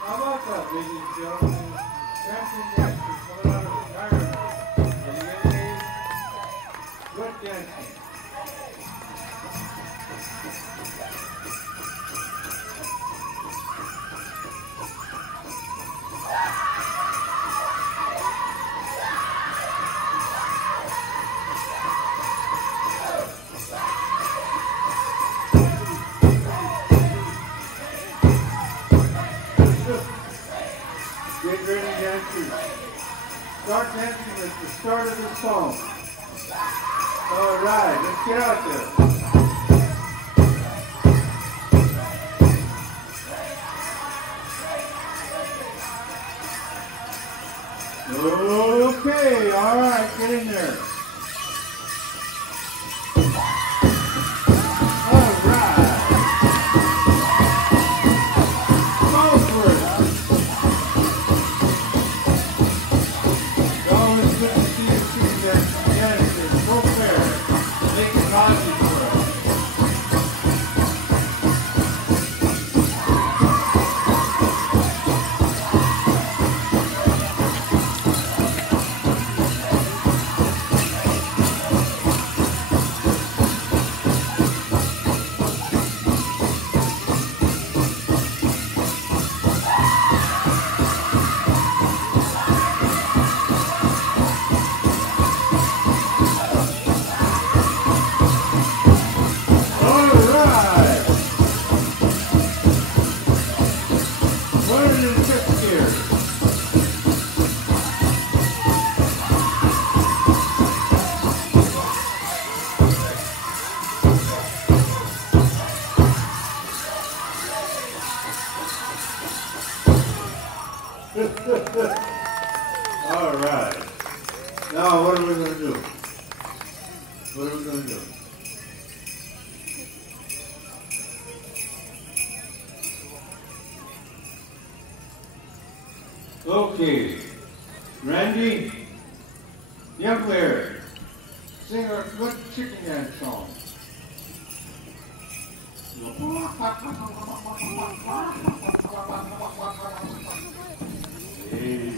How about that, ladies and gentlemen? Dancing dancers coming out of retirement. Are you getting good dancing? Get ready, dancers. Start dancing at the start of the song. All right, let's get out there. Okay, all right, get in there. All right. Now, what are we going to do? What are we going to do? Okay. Randy, young player, sing our good chicken dance song. Hey.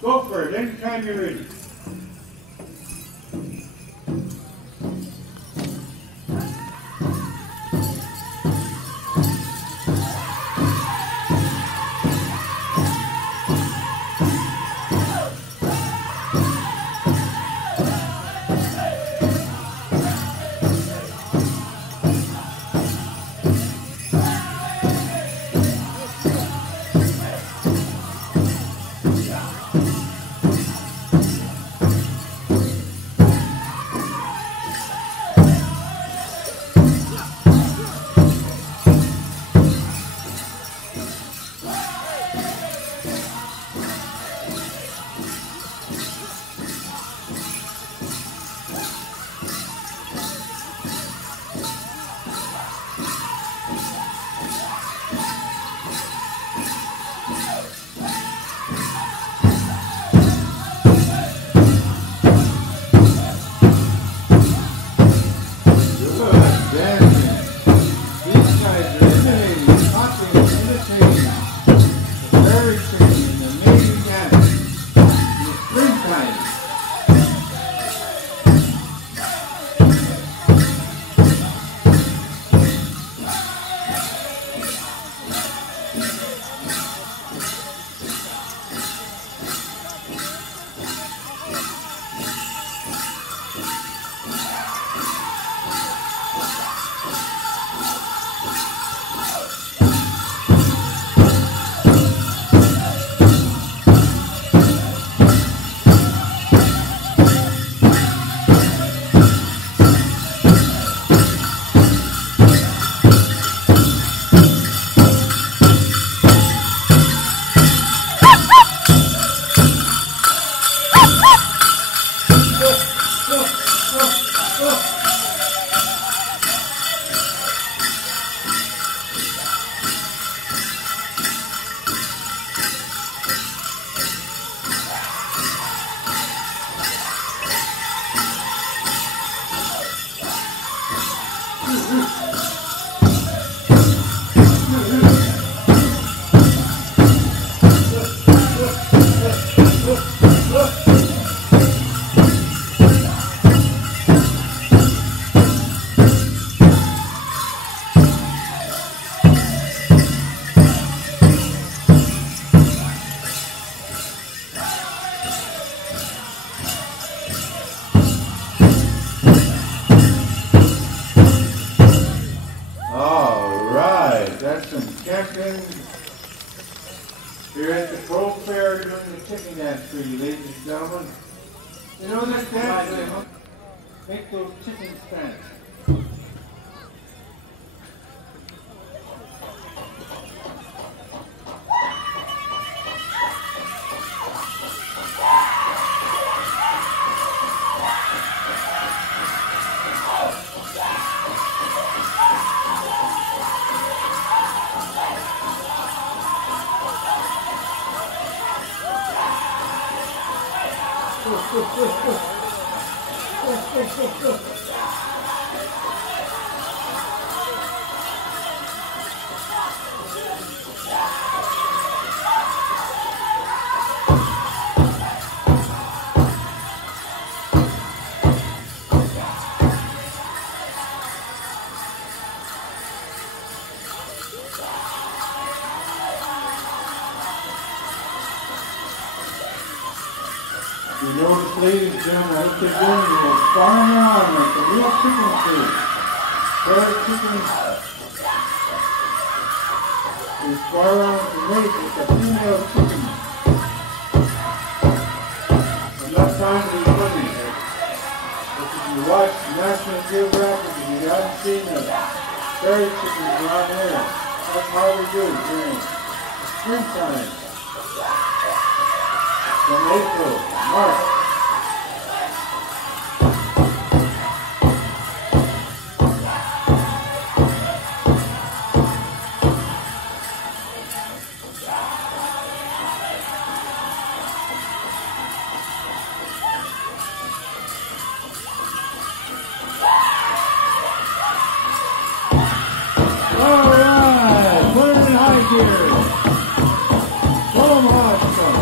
Go for it, anytime you're ready. You know this dance? Make those chickens dance. You notice, ladies and gentlemen, what they're doing is farming around like a real chicken food. Their chickens is far around to mate with a female chicken. I'm not trying to be funny, but if you watch National Geographic and you haven't seen the fairy chickens around there, that's how they do it during springtime. From April, March. All right, put it in high gear. Pull them hard, son.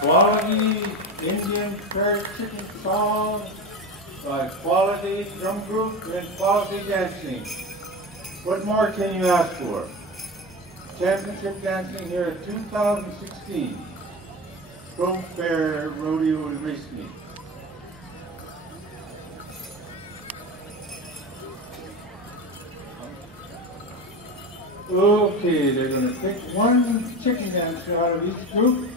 Quality Indian Prairie Chicken Song by Quality Drum Group and Quality Dancing. What more can you ask for? Championship dancing here at 2016 Chrome Fair Rodeo and Race Meet. Okay, they're going to pick one chicken dancer out of each group.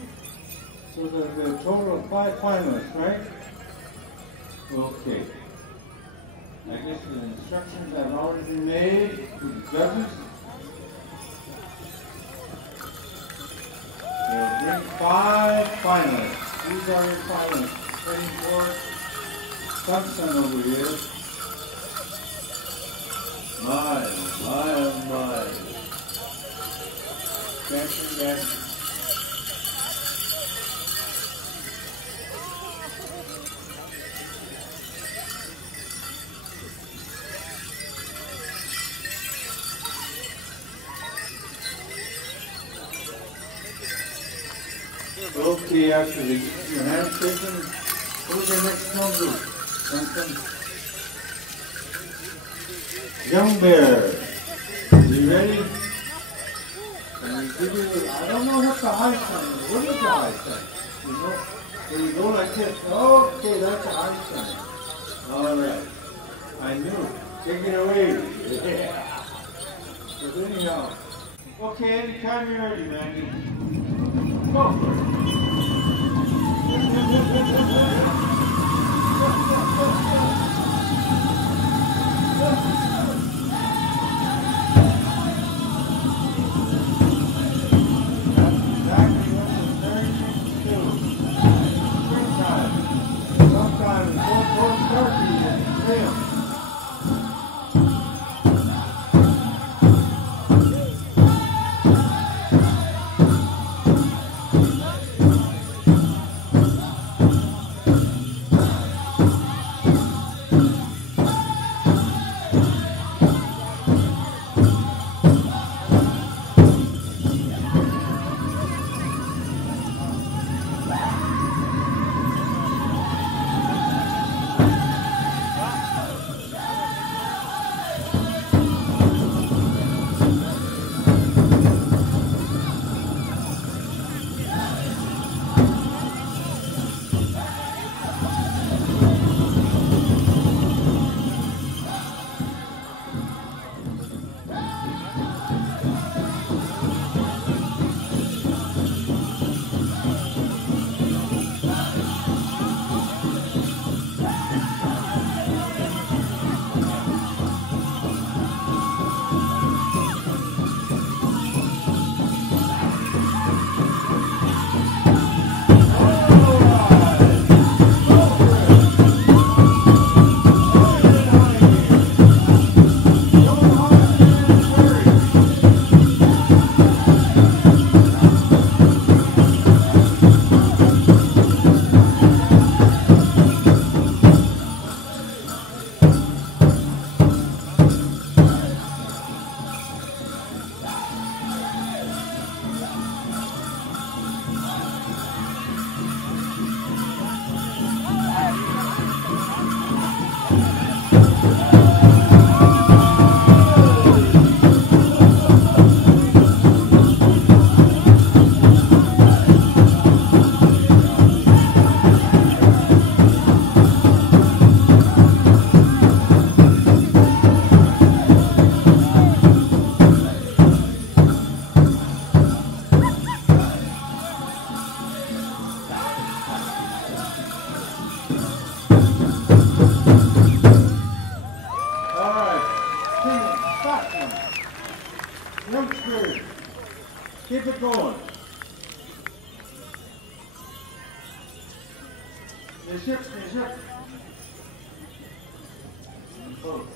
So there's a total of 5 finalists, right? Okay. I guess the instructions have already been made to the judges. They'll bring 5 finalists. These are your finalists. Heading for Sonson over here. My. Dancing. Okay, after your hand shaking, who's your next drum group? Young Bear. You ready? And we give you, I don't know what the high sign is. What is the high sign? You know, when you go like this, okay, that's a high sign. All right. I knew. Take it away. Yeah. But anyhow, Okay, anytime you're ready, Mandy. Go for it. Youngsters, keep it going. The ship. Oh.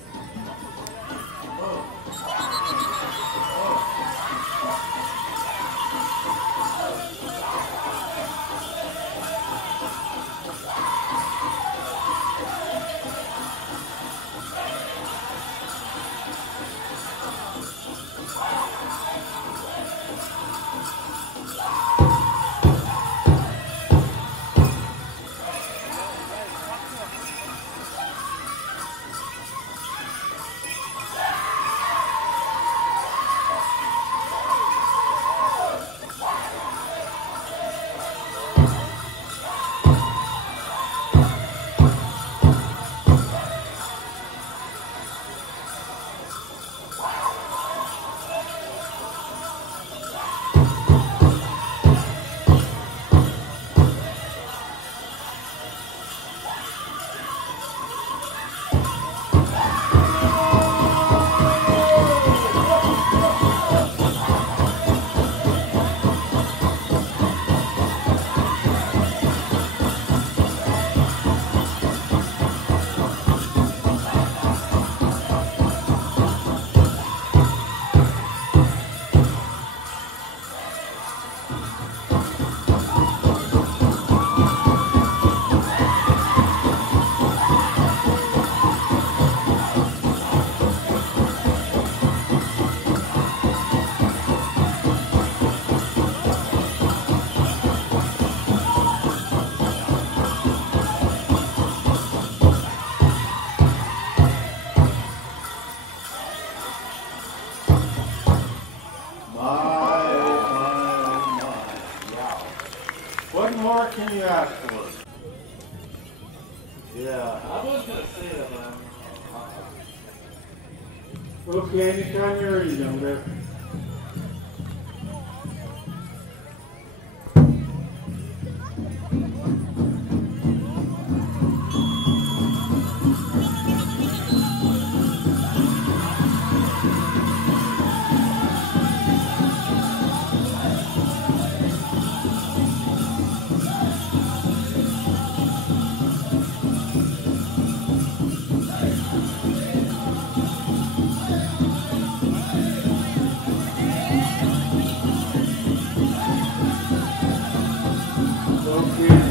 What more can you ask for? Yeah. I was going to say that, but I'm... Okay, anytime you're ready, young man.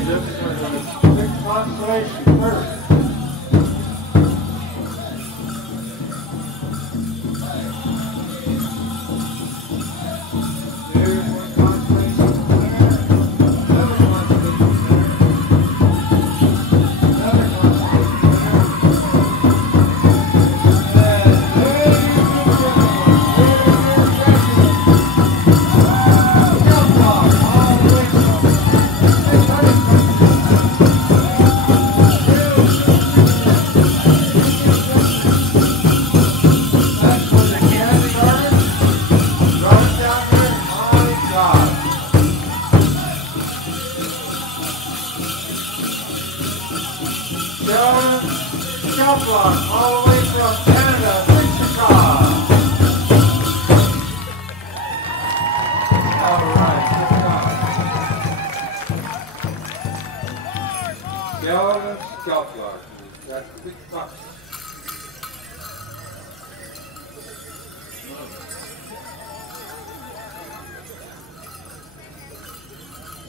Just for the quick consolation first. Sheldon Scalplock, all the way from Canada, Wichita. All right, good job. Sheldon Scalplock, that's a big buck.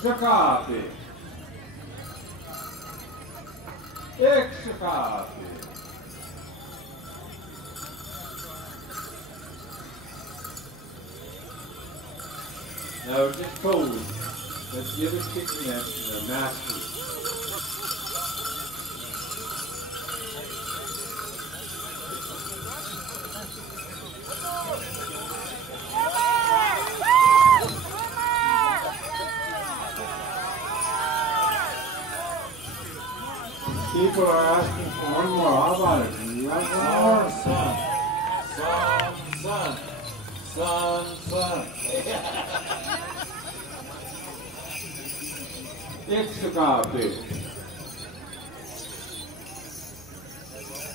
Chicago. Extra coffee. Now just cold. Let's give it kicking at the master. People are asking for one more. How about it? You want one more? Son. It's the coffee.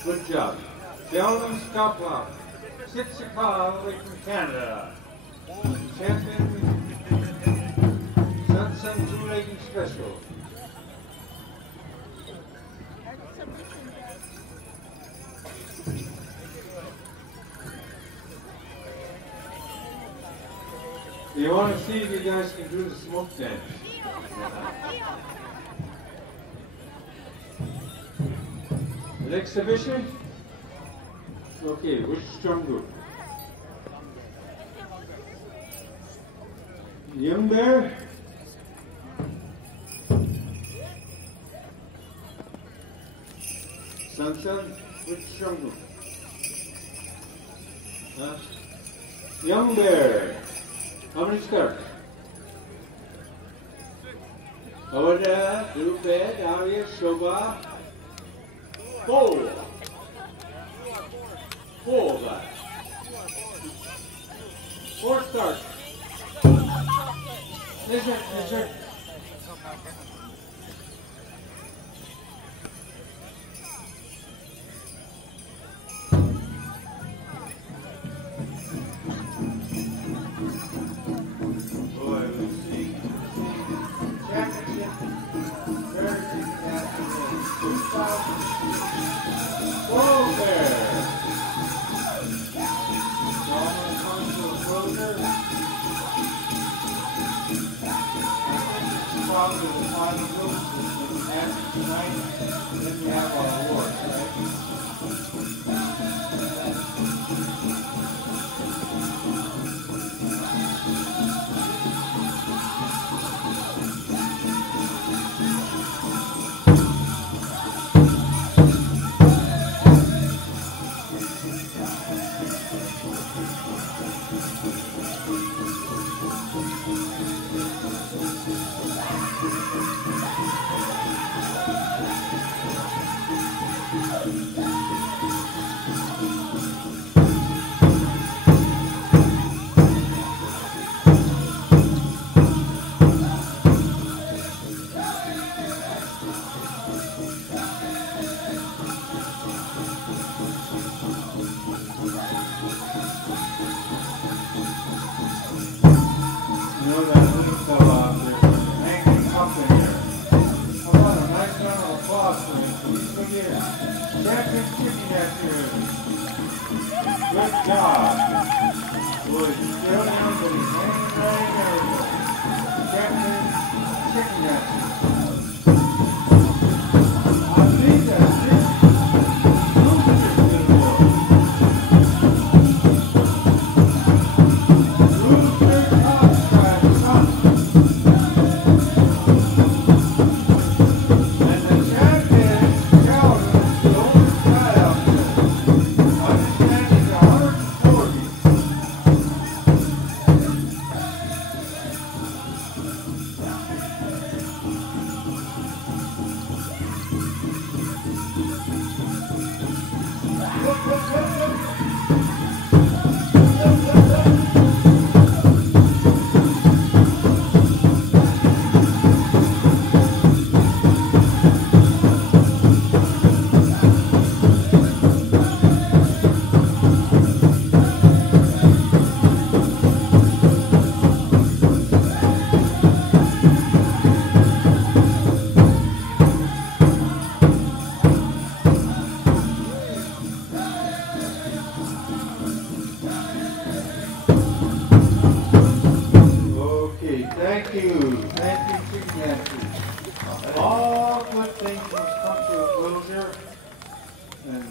Good job. Sheldon Scalplock, Wichita, away from Canada. Champion, Sonson TwoLeggins special. You want to see if you guys can do the smoke dance? An exhibition? Okay, which drum group? Young Bear? Sonson? Which drum group? Huh? Young Bear. How many stars? Oda, Ruped, Arya, Shobha. 4. 4 guys. 4 stars. Is it? Good job. Good. Still down, but he's hanging right there. Captain Chicken Nugget. Thank you. Thank you, Chief Nancy. All good things must come to a closure. And